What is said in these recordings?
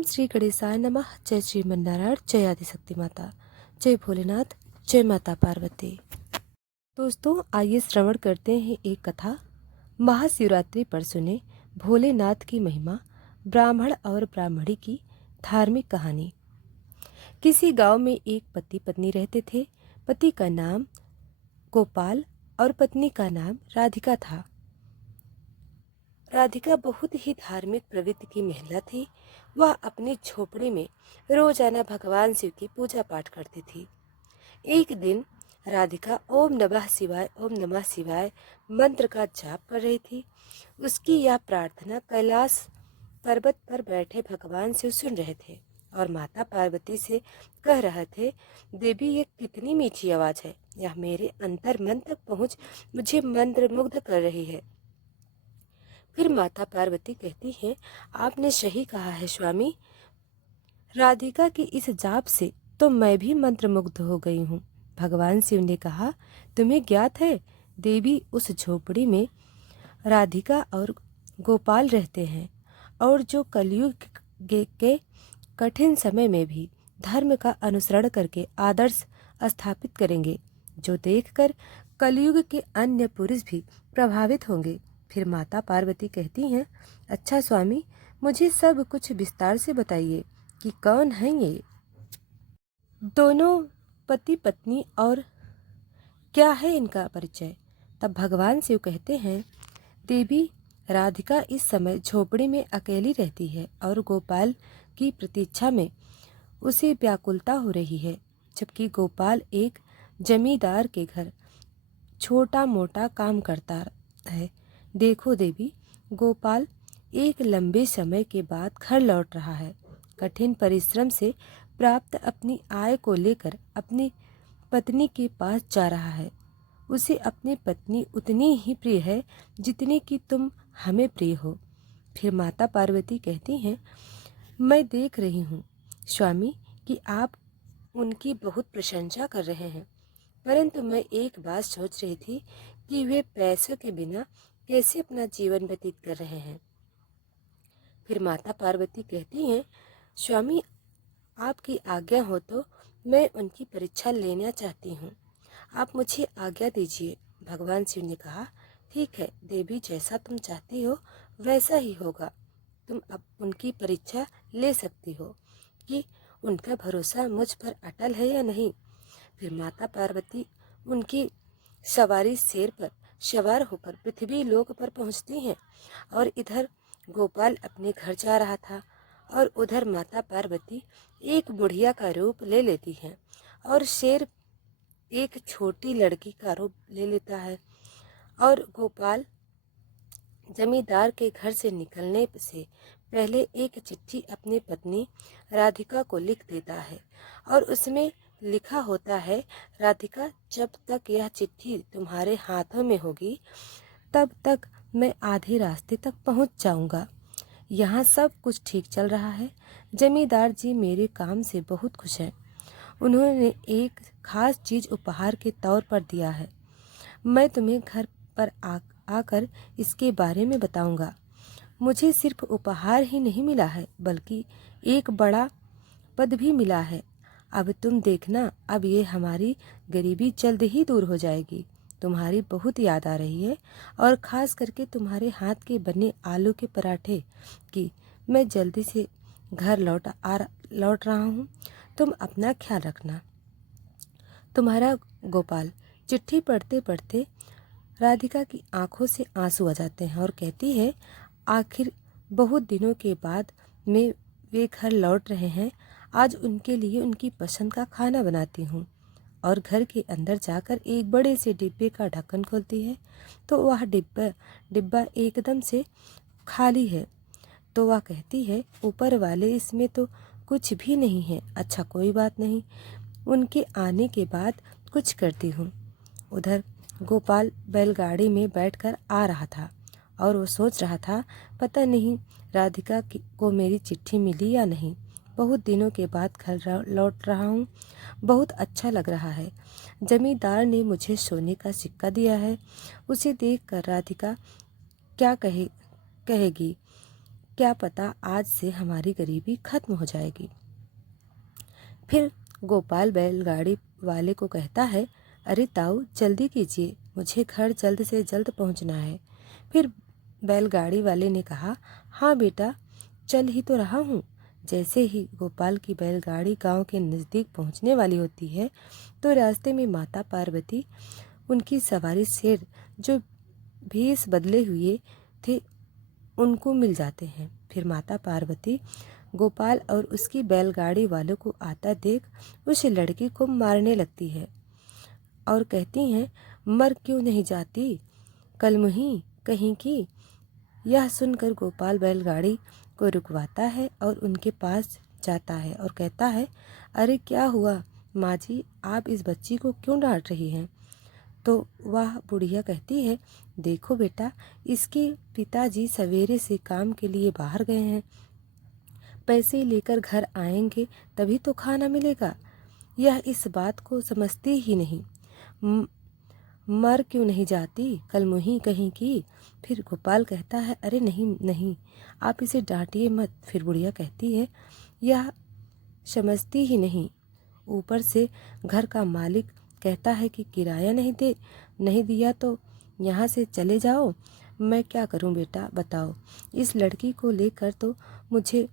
ओम श्री गणेशाय नमः। जय श्रीमन्नारायण, जय आदिशक्ति माता, जय भोलेनाथ, जय माता पार्वती। दोस्तों, आइए श्रवण करते हैं एक कथा। महाशिवरात्रि पर सुने भोलेनाथ की महिमा, ब्राह्मण और ब्राह्मणी की धार्मिक कहानी। किसी गांव में एक पति पत्नी रहते थे। पति का नाम गोपाल और पत्नी का नाम राधिका था। राधिका बहुत ही धार्मिक प्रवृत्ति की महिला थी। वह अपनी झोपड़ी में रोजाना भगवान शिव की पूजा पाठ करती थी। एक दिन राधिका ओम नमः शिवाय मंत्र का जाप कर रही थी। उसकी यह प्रार्थना कैलाश पर्वत पर बैठे भगवान शिव सुन रहे थे और माता पार्वती से कह रहे थे, देवी ये कितनी मीठी आवाज है, यह मेरे अंतर मन तक पहुँच मुझे मंत्रमुग्ध कर रही है। फिर माता पार्वती कहती हैं, आपने सही कहा है स्वामी। राधिका की इस जाप से तो मैं भी मंत्रमुग्ध हो गई हूँ। भगवान शिव ने कहा, तुम्हें ज्ञात है देवी, उस झोपड़ी में राधिका और गोपाल रहते हैं और जो कलयुग के कठिन समय में भी धर्म का अनुसरण करके आदर्श स्थापित करेंगे, जो देखकर कलयुग के अन्य पुरुष भी प्रभावित होंगे। फिर माता पार्वती कहती हैं, अच्छा स्वामी, मुझे सब कुछ विस्तार से बताइए कि कौन है ये दोनों पति पत्नी और क्या है इनका परिचय। तब भगवान शिव कहते हैं, देवी, राधिका इस समय झोपड़ी में अकेली रहती है और गोपाल की प्रतीक्षा में उसे व्याकुलता हो रही है, जबकि गोपाल एक जमींदार के घर छोटा मोटा काम करता है। देखो देवी, गोपाल एक लंबे समय के बाद घर लौट रहा है। कठिन परिश्रम से प्राप्त अपनी आय को लेकर अपनी पत्नी के पास जा रहा है। उसे अपनी पत्नी उतनी ही प्रिय है जितनी कि तुम हमें प्रिय हो। फिर माता पार्वती कहती हैं, मैं देख रही हूँ स्वामी कि आप उनकी बहुत प्रशंसा कर रहे हैं, परंतु मैं एक बात सोच रही थी कि वे पैसों के बिना कैसे अपना जीवन व्यतीत कर रहे हैं। फिर माता पार्वती कहती हैं, स्वामी आपकी आज्ञा हो तो मैं उनकी परीक्षा लेना चाहती हूँ, आप मुझे आज्ञा दीजिए। भगवान शिव ने कहा, ठीक है देवी, जैसा तुम चाहती हो वैसा ही होगा। तुम अब उनकी परीक्षा ले सकती हो कि उनका भरोसा मुझ पर अटल है या नहीं। फिर माता पार्वती उनकी सवारी शेर पर सवार होकर पृथ्वी लोक पर पहुंचती हैं और इधर गोपाल अपने घर जा रहा था और उधर माता पार्वती एक बुढ़िया का रूप ले लेती हैं और शेर एक छोटी लड़की का रूप ले लेता है और गोपाल जमींदार के घर से निकलने से पहले एक चिट्ठी अपनी पत्नी राधिका को लिख देता है और उसमें लिखा होता है, राधिका, जब तक यह चिट्ठी तुम्हारे हाथों में होगी तब तक मैं आधे रास्ते तक पहुंच जाऊंगा। यहाँ सब कुछ ठीक चल रहा है। जमींदार जी मेरे काम से बहुत खुश हैं। उन्होंने एक खास चीज़ उपहार के तौर पर दिया है। मैं तुम्हें घर पर आकर इसके बारे में बताऊंगा। मुझे सिर्फ उपहार ही नहीं मिला है बल्कि एक बड़ा पद भी मिला है। अब तुम देखना, अब ये हमारी गरीबी जल्द ही दूर हो जाएगी। तुम्हारी बहुत याद आ रही है और ख़ास करके तुम्हारे हाथ के बने आलू के पराठे की। मैं जल्दी से घर लौट रहा हूँ। तुम अपना ख्याल रखना। तुम्हारा गोपाल। चिट्ठी पढ़ते पढ़ते राधिका की आंखों से आंसू आ जाते हैं और कहती है, आखिर बहुत दिनों के बाद में वे घर लौट रहे हैं। आज उनके लिए उनकी पसंद का खाना बनाती हूँ। और घर के अंदर जाकर एक बड़े से डिब्बे का ढक्कन खोलती है तो वह डिब्बा एकदम से खाली है। तो वह कहती है, ऊपर वाले, इसमें तो कुछ भी नहीं है। अच्छा कोई बात नहीं, उनके आने के बाद कुछ करती हूँ। उधर गोपाल बैलगाड़ी में बैठकर आ रहा था और वो सोच रहा था, पता नहीं राधिका को मेरी चिट्ठी मिली या नहीं। बहुत दिनों के बाद घर लौट रहा हूँ, बहुत अच्छा लग रहा है। जमींदार ने मुझे सोने का सिक्का दिया है। उसे देखकर राधिका क्या कहेगी क्या पता आज से हमारी गरीबी खत्म हो जाएगी। फिर गोपाल बैलगाड़ी वाले को कहता है, अरे ताऊ जल्दी कीजिए, मुझे घर जल्द से जल्द पहुंचना है। फिर बैलगाड़ी वाले ने कहा, हाँ बेटा चल ही तो रहा हूँ। जैसे ही गोपाल की बैलगाड़ी गांव के नज़दीक पहुंचने वाली होती है तो रास्ते में माता पार्वती उनकी सवारी शेर जो भेष बदले हुए थे उनको मिल जाते हैं। फिर माता पार्वती गोपाल और उसकी बैलगाड़ी वालों को आता देख उस लड़की को मारने लगती है और कहती हैं, मर क्यों नहीं जाती कलमुही कहीं की। यह सुनकर गोपाल बैलगाड़ी को रुकवाता है और उनके पास जाता है और कहता है, अरे क्या हुआ माँ जी, आप इस बच्ची को क्यों डांट रही हैं। तो वह बुढ़िया कहती है, देखो बेटा, इसके पिताजी सवेरे से काम के लिए बाहर गए हैं, पैसे लेकर घर आएंगे तभी तो खाना मिलेगा। यह इस बात को समझती ही नहीं, मर क्यों नहीं जाती कलमुही कहीं की। फिर गोपाल कहता है, अरे नहीं नहीं, आप इसे डांटिए मत। फिर बुढ़िया कहती है, यह समझती ही नहीं, ऊपर से घर का मालिक कहता है कि किराया नहीं दिया तो यहाँ से चले जाओ। मैं क्या करूँ बेटा बताओ, इस लड़की को लेकर तो मुझे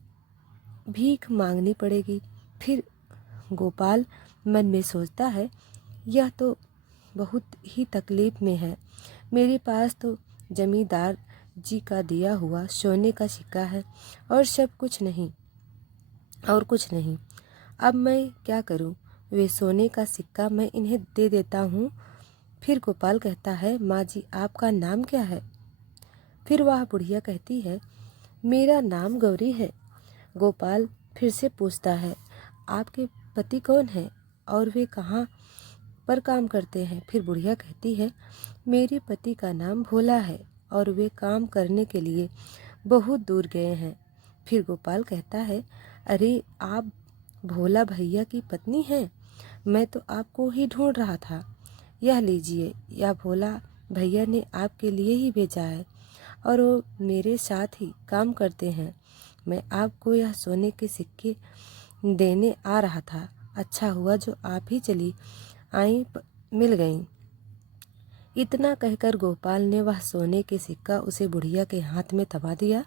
भीख मांगनी पड़ेगी। फिर गोपाल मन में सोचता है, यह तो बहुत ही तकलीफ में है, मेरे पास तो जमींदार जी का दिया हुआ सोने का सिक्का है और कुछ नहीं। अब मैं क्या करूं, वे सोने का सिक्का मैं इन्हें दे देता हूं। फिर गोपाल कहता है, माँ जी आपका नाम क्या है। फिर वह बुढ़िया कहती है, मेरा नाम गौरी है। गोपाल फिर से पूछता है, आपके पति कौन है और वे कहाँ पर काम करते हैं। फिर बुढ़िया कहती है, मेरे पति का नाम भोला है और वे काम करने के लिए बहुत दूर गए हैं। फिर गोपाल कहता है, अरे आप भोला भैया की पत्नी हैं, मैं तो आपको ही ढूंढ रहा था। यह लीजिए, यह भोला भैया ने आपके लिए ही भेजा है और वो मेरे साथ ही काम करते हैं। मैं आपको यह सोने के सिक्के देने आ रहा था, अच्छा हुआ जो आप ही चली आई मिल गई। इतना कहकर गोपाल ने वह सोने के सिक्का उसे बुढ़िया के हाथ में थमा दिया।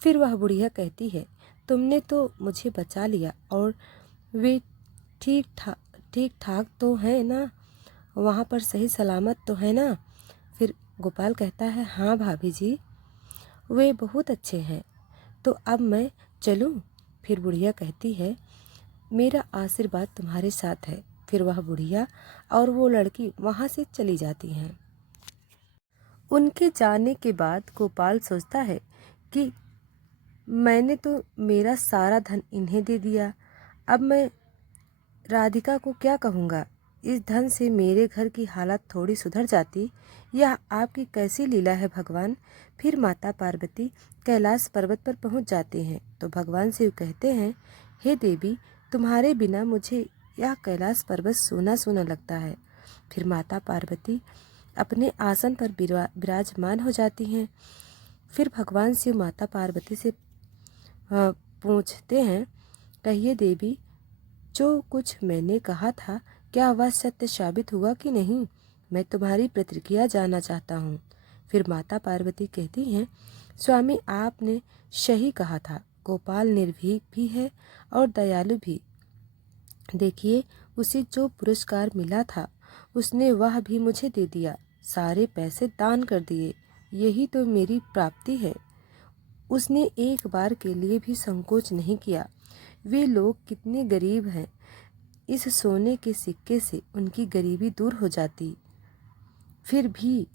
फिर वह बुढ़िया कहती है, तुमने तो मुझे बचा लिया और वे ठीक ठाक तो है ना, वहाँ पर सही सलामत तो है ना। फिर गोपाल कहता है, हाँ भाभी जी वे बहुत अच्छे हैं, तो अब मैं चलूँ। फिर बुढ़िया कहती है, मेरा आशीर्वाद तुम्हारे साथ है। फिर वह बुढ़िया और वो लड़की वहाँ से चली जाती हैं। उनके जाने के बाद गोपाल सोचता है कि मैंने तो मेरा सारा धन इन्हें दे दिया, अब मैं राधिका को क्या कहूँगा। इस धन से मेरे घर की हालत थोड़ी सुधर जाती। यह आपकी कैसी लीला है भगवान। फिर माता पार्वती कैलाश पर्वत पर पहुँच जाते हैं तो भगवान शिव कहते हैं, हे देवी, तुम्हारे बिना मुझे यह कैलाश पर्वत सूना सूना लगता है। फिर माता पार्वती अपने आसन पर विराजमान हो जाती हैं। फिर भगवान शिव माता पार्वती से पूछते हैं, कहिए देवी, जो कुछ मैंने कहा था क्या वह सत्य साबित हुआ कि नहीं, मैं तुम्हारी प्रतिक्रिया जानना चाहता हूँ। फिर माता पार्वती कहती हैं, स्वामी आपने सही कहा था, गोपाल निर्भीक भी है और दयालु भी। देखिए, उसे जो पुरस्कार मिला था उसने वह भी मुझे दे दिया, सारे पैसे दान कर दिए, यही तो मेरी प्राप्ति है। उसने एक बार के लिए भी संकोच नहीं किया। वे लोग कितने गरीब हैं, इस सोने के सिक्के से उनकी गरीबी दूर हो जाती। फिर भी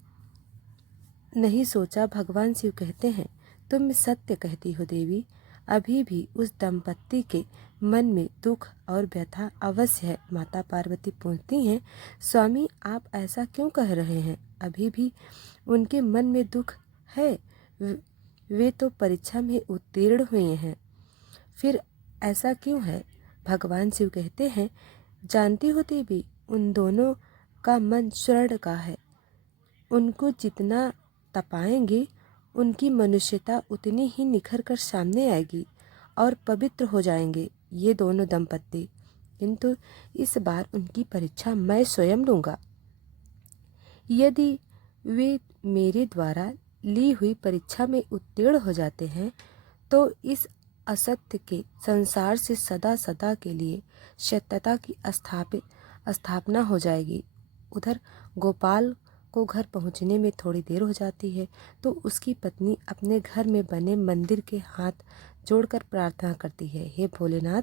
नहीं सोचा। भगवान शिव कहते हैं, तुम सत्य कहती हो देवी, अभी भी उस दंपत्ति के मन में दुख और व्यथा अवश्य है। माता पार्वती पूछती हैं, स्वामी आप ऐसा क्यों कह रहे हैं, अभी भी उनके मन में दुख है, वे तो परीक्षा में उत्तीर्ण हुए हैं, फिर ऐसा क्यों है। भगवान शिव कहते हैं, जानती हो देवी, उन दोनों का मन स्वर्ण का है, उनको जितना तपाएंगे उनकी मनुष्यता उतनी ही निखर कर सामने आएगी और पवित्र हो जाएंगे ये दोनों दंपत्ति। किंतु इस बार उनकी परीक्षा मैं स्वयं लूँगा। यदि वे मेरे द्वारा ली हुई परीक्षा में उत्तीर्ण हो जाते हैं तो इस असत्य के संसार से सदा सदा के लिए सत्यता की स्थापना हो जाएगी। उधर गोपाल को घर पहुंचने में थोड़ी देर हो जाती है तो उसकी पत्नी अपने घर में बने मंदिर के हाथ जोड़कर प्रार्थना करती है, हे भोलेनाथ,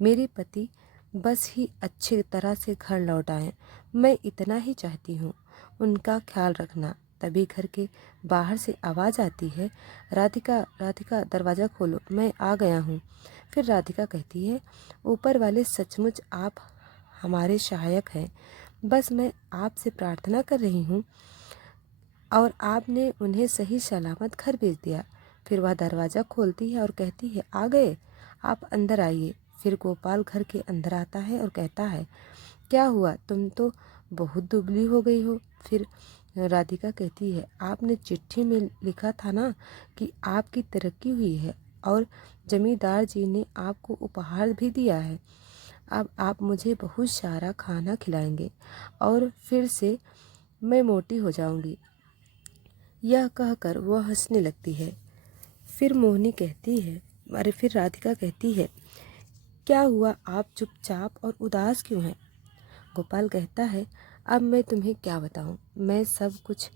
मेरे पति बस ही अच्छी तरह से घर लौट आएं, मैं इतना ही चाहती हूँ, उनका ख्याल रखना। तभी घर के बाहर से आवाज़ आती है, राधिका राधिका दरवाज़ा खोलो, मैं आ गया हूँ। फिर राधिका कहती है, ऊपर वाले सचमुच आप हमारे सहायक हैं, बस मैं आपसे प्रार्थना कर रही हूँ और आपने उन्हें सही सलामत घर भेज दिया। फिर वह दरवाज़ा खोलती है और कहती है, आ गए, आप अंदर आइए। फिर गोपाल घर के अंदर आता है और कहता है, क्या हुआ, तुम तो बहुत दुबली हो गई हो। फिर राधिका कहती है, आपने चिट्ठी में लिखा था ना कि आपकी तरक्की हुई है और जमींदार जी ने आपको उपहार भी दिया है। अब आप मुझे बहुत सारा खाना खिलाएंगे और फिर से मैं मोटी हो जाऊंगी। यह कहकर वह हंसने लगती है। फिर मोहिनी कहती है, फिर राधिका कहती है, क्या हुआ, आप चुपचाप और उदास क्यों हैं? गोपाल कहता है, अब मैं तुम्हें क्या बताऊं, मैं सब कुछ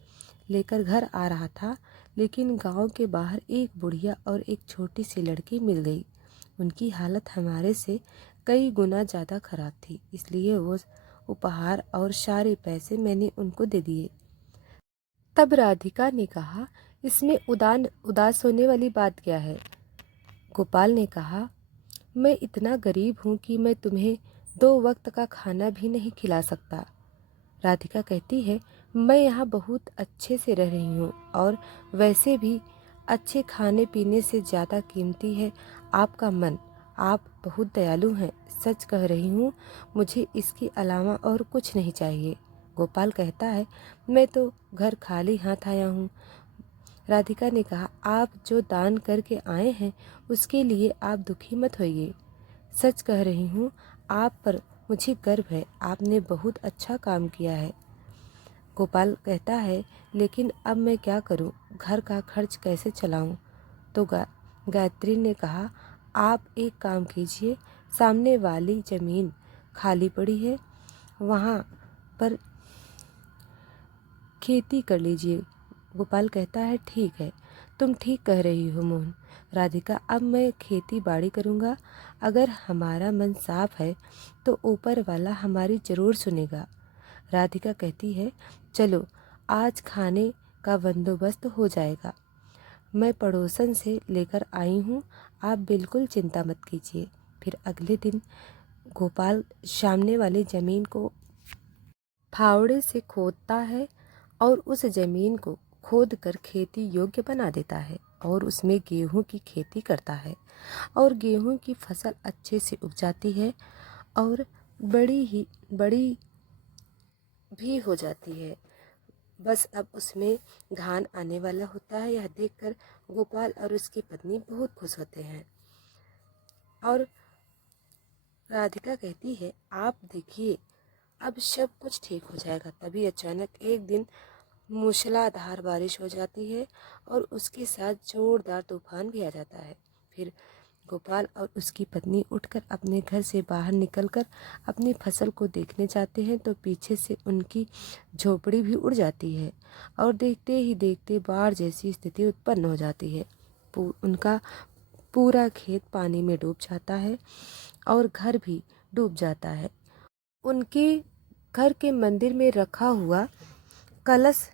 लेकर घर आ रहा था, लेकिन गांव के बाहर एक बुढ़िया और एक छोटी सी लड़की मिल गई। उनकी हालत हमारे से कई गुना ज़्यादा खराब थी, इसलिए वो उपहार और सारे पैसे मैंने उनको दे दिए। तब राधिका ने कहा, इसमें उदास होने वाली बात क्या है? गोपाल ने कहा, मैं इतना गरीब हूँ कि मैं तुम्हें 2 वक्त का खाना भी नहीं खिला सकता। राधिका कहती है, मैं यहाँ बहुत अच्छे से रह रही हूँ और वैसे भी अच्छे खाने पीने से ज़्यादा कीमती है आपका मन। आप बहुत दयालु हैं, सच कह रही हूँ, मुझे इसके अलावा और कुछ नहीं चाहिए। गोपाल कहता है, मैं तो घर खाली हाथ आया हूँ। राधिका ने कहा, आप जो दान करके आए हैं उसके लिए आप दुखी मत होइए। सच कह रही हूँ, आप पर मुझे गर्व है, आपने बहुत अच्छा काम किया है। गोपाल कहता है, लेकिन अब मैं क्या करूँ, घर का खर्च कैसे चलाऊँ? तो गायत्री ने कहा, आप एक काम कीजिए, सामने वाली ज़मीन खाली पड़ी है, वहाँ पर खेती कर लीजिए। गोपाल कहता है, ठीक है, तुम ठीक कह रही हो मोहन। राधिका, अब मैं खेती बाड़ी करूँगा। अगर हमारा मन साफ है तो ऊपर वाला हमारी ज़रूर सुनेगा। राधिका कहती है, चलो आज खाने का बंदोबस्त हो जाएगा, मैं पड़ोसन से लेकर आई हूँ, आप बिल्कुल चिंता मत कीजिए। फिर अगले दिन गोपाल सामने वाली ज़मीन को फावड़े से खोदता है और उस ज़मीन को खोद कर खेती योग्य बना देता है और उसमें गेहूं की खेती करता है और गेहूं की फसल अच्छे से उग जाती है और बड़ी भी हो जाती है। बस अब उसमें धान आने वाला होता है। यह देखकर गोपाल और उसकी पत्नी बहुत खुश होते हैं और राधिका कहती है, आप देखिए अब सब कुछ ठीक हो जाएगा। तभी अचानक एक दिन मूसलाधार बारिश हो जाती है और उसके साथ जोरदार तूफान भी आ जाता है। फिर गोपाल और उसकी पत्नी उठकर अपने घर से बाहर निकलकर अपनी फसल को देखने जाते हैं तो पीछे से उनकी झोपड़ी भी उड़ जाती है और देखते ही देखते बाढ़ जैसी स्थिति उत्पन्न हो जाती है। उनका पूरा खेत पानी में डूब जाता है और घर भी डूब जाता है। उनके घर के मंदिर में रखा हुआ कलश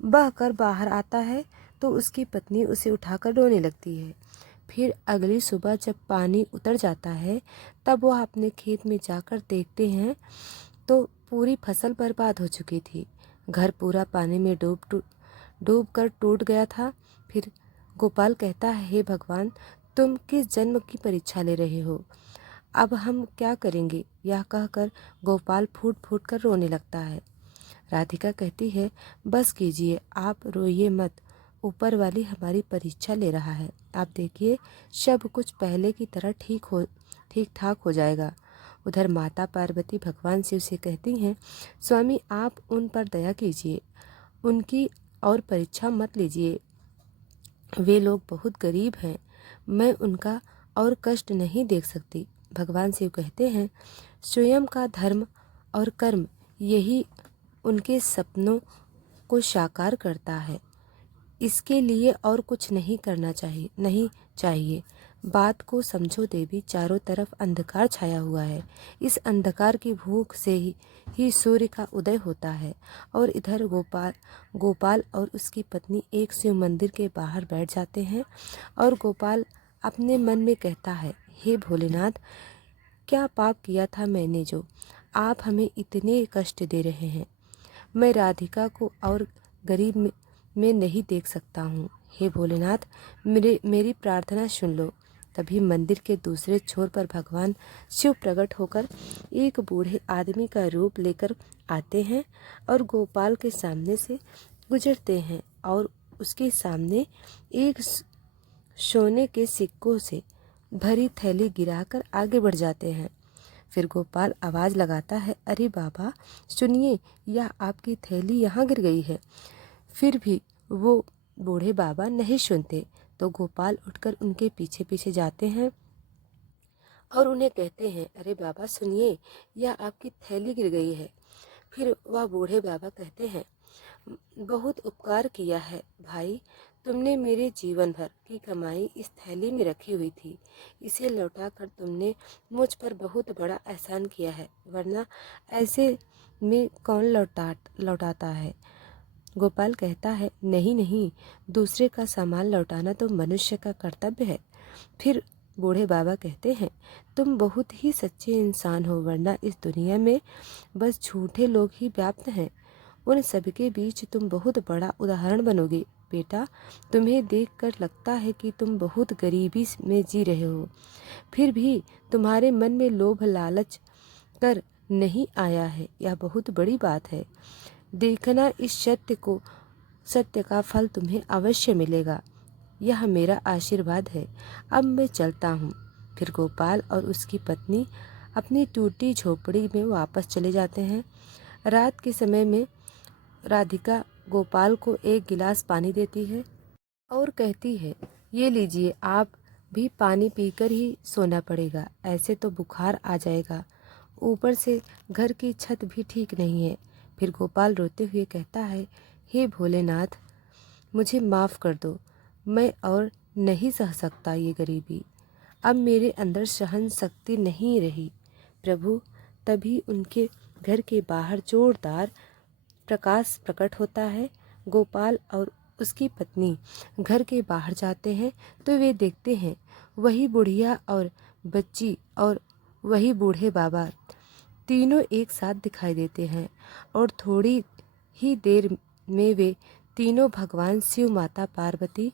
बहकर बाहर आता है तो उसकी पत्नी उसे उठाकर रोने लगती है। फिर अगली सुबह जब पानी उतर जाता है तब वह अपने खेत में जाकर देखते हैं तो पूरी फसल बर्बाद हो चुकी थी। घर पूरा पानी में डूब कर टूट गया था। फिर गोपाल कहता है, हे भगवान, तुम किस जन्म की परीक्षा ले रहे हो, अब हम क्या करेंगे? यह कहकर गोपाल फूट फूट कर रोने लगता है। राधिका कहती है, बस कीजिए, आप रोइए मत, ऊपर वाली हमारी परीक्षा ले रहा है। आप देखिए सब कुछ पहले की तरह ठीक ठाक हो जाएगा। उधर माता पार्वती भगवान शिव से कहती हैं, स्वामी आप उन पर दया कीजिए, उनकी और परीक्षा मत लीजिए। वे लोग बहुत गरीब हैं, मैं उनका और कष्ट नहीं देख सकती। भगवान शिव कहते हैं, स्वयं का धर्म और कर्म यही उनके सपनों को साकार करता है। इसके लिए और कुछ नहीं चाहिए। बात को समझो देवी, चारों तरफ अंधकार छाया हुआ है। इस अंधकार की भूख से ही सूर्य का उदय होता है। और इधर गोपाल और उसकी पत्नी एक शिव मंदिर के बाहर बैठ जाते हैं और गोपाल अपने मन में कहता है, हे भोलेनाथ, क्या पाप किया था मैंने जो आप हमें इतने कष्ट दे रहे हैं। मैं राधिका को और गरीब में नहीं देख सकता हूँ। हे भोलेनाथ, मेरी प्रार्थना सुन लो। तभी मंदिर के दूसरे छोर पर भगवान शिव प्रकट होकर एक बूढ़े आदमी का रूप लेकर आते हैं और गोपाल के सामने से गुजरते हैं और उसके सामने एक सोने के सिक्कों से भरी थैली गिराकर आगे बढ़ जाते हैं। फिर गोपाल आवाज़ लगाता है, अरे बाबा सुनिए, यह आपकी थैली यहाँ गिर गई है। फिर भी वो बूढ़े बाबा नहीं सुनते तो गोपाल उठकर उनके पीछे पीछे जाते हैं और उन्हें कहते हैं, अरे बाबा सुनिए, यह आपकी थैली गिर गई है। फिर वह बूढ़े बाबा कहते हैं, बहुत उपकार किया है भाई, तुमने मेरे जीवन भर की कमाई इस थैली में रखी हुई थी, इसे लौटाकर तुमने मुझ पर बहुत बड़ा एहसान किया है, वरना ऐसे में कौन लौटाता है। गोपाल कहता है, नहीं नहीं, दूसरे का सामान लौटाना तो मनुष्य का कर्तव्य है। फिर बूढ़े बाबा कहते हैं, तुम बहुत ही सच्चे इंसान हो, वरना इस दुनिया में बस झूठे लोग ही व्याप्त हैं। उन सबके बीच तुम बहुत बड़ा उदाहरण बनोगे। बेटा, तुम्हें देखकर लगता है कि तुम बहुत गरीबी में जी रहे हो, फिर भी तुम्हारे मन में लोभ लालच कर नहीं आया है, यह बहुत बड़ी बात है। देखना, इस सत्य का फल तुम्हें अवश्य मिलेगा। यह मेरा आशीर्वाद है। अब मैं चलता हूँ। फिर गोपाल और उसकी पत्नी अपनी टूटी झोपड़ी में वापस चले जाते हैं। रात के समय में राधिका गोपाल को एक गिलास पानी देती है और कहती है, ये लीजिए, आप भी पानी पीकर ही सोना पड़ेगा, ऐसे तो बुखार आ जाएगा। ऊपर से घर की छत भी ठीक नहीं है। फिर गोपाल रोते हुए कहता है, हे भोलेनाथ, मुझे माफ़ कर दो, मैं और नहीं सह सकता ये गरीबी, अब मेरे अंदर सहन शक्ति नहीं रही। प्रभु, तभी उनके घर के बाहर जोरदार प्रकाश प्रकट होता है। गोपाल और उसकी पत्नी घर के बाहर जाते हैं तो वे देखते हैं वही बुढ़िया और बच्ची और वही बूढ़े बाबा तीनों एक साथ दिखाई देते हैं और थोड़ी ही देर में वे तीनों भगवान शिव, माता पार्वती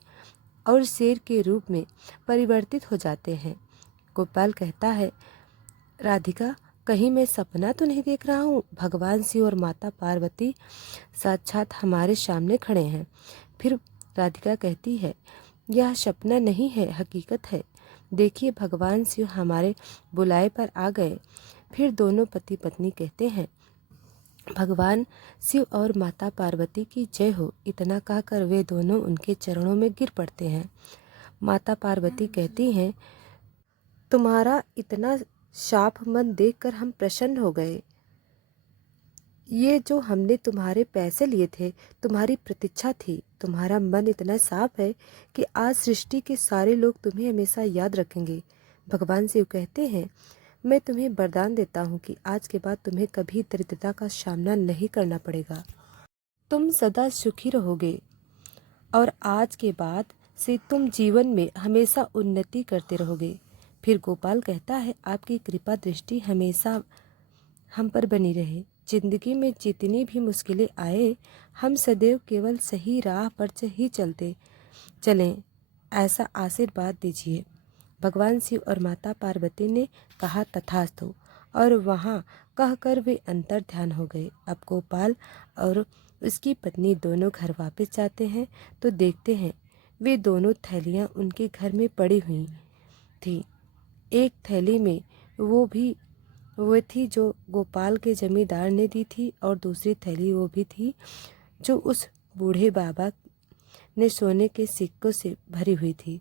और शेर के रूप में परिवर्तित हो जाते हैं। गोपाल कहता है, राधिका, कहीं मैं सपना तो नहीं देख रहा हूँ। भगवान शिव और माता पार्वती साक्षात हमारे सामने खड़े हैं। फिर राधिका कहती है, यह सपना नहीं है, हकीकत है। देखिए, भगवान शिव हमारे बुलाए पर आ गए। फिर दोनों पति पत्नी कहते हैं, भगवान शिव और माता पार्वती की जय हो। इतना कहकर वे दोनों उनके चरणों में गिर पड़ते हैं। माता पार्वती कहती हैं, तुम्हारा इतना साफ मन देखकर हम प्रसन्न हो गए। ये जो हमने तुम्हारे पैसे लिए थे, तुम्हारी प्रतीक्षा थी। तुम्हारा मन इतना साफ है कि आज सृष्टि के सारे लोग तुम्हें हमेशा याद रखेंगे। भगवान शिव कहते हैं, मैं तुम्हें वरदान देता हूँ कि आज के बाद तुम्हें कभी दरिद्रता का सामना नहीं करना पड़ेगा। तुम सदा सुखी रहोगे और आज के बाद से तुम जीवन में हमेशा उन्नति करते रहोगे। फिर गोपाल कहता है, आपकी कृपा दृष्टि हमेशा हम पर बनी रहे। जिंदगी में जितनी भी मुश्किलें आए, हम सदैव केवल सही राह पर ही चलें, ऐसा आशीर्वाद दीजिए। भगवान शिव और माता पार्वती ने कहा, तथास्तु, और वहाँ कहकर वे अंतर ध्यान हो गए। अब गोपाल और उसकी पत्नी दोनों घर वापस जाते हैं तो देखते हैं वे दोनों थैलियाँ उनके घर में पड़ी हुई थी। एक थैली में वो थी जो गोपाल के जमींदार ने दी थी, और दूसरी थैली वो भी थी जो उस बूढ़े बाबा ने सोने के सिक्कों से भरी हुई थी।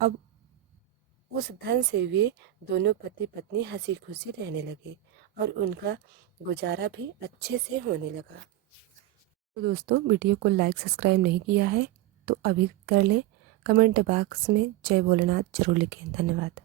अब उस धन से वे दोनों पति पत्नी हंसी खुशी रहने लगे और उनका गुजारा भी अच्छे से होने लगा। तो दोस्तों, वीडियो को लाइक सब्सक्राइब नहीं किया है तो अभी कर लें। कमेंट बॉक्स में जय भोलेनाथ जरूर लिखें। धन्यवाद।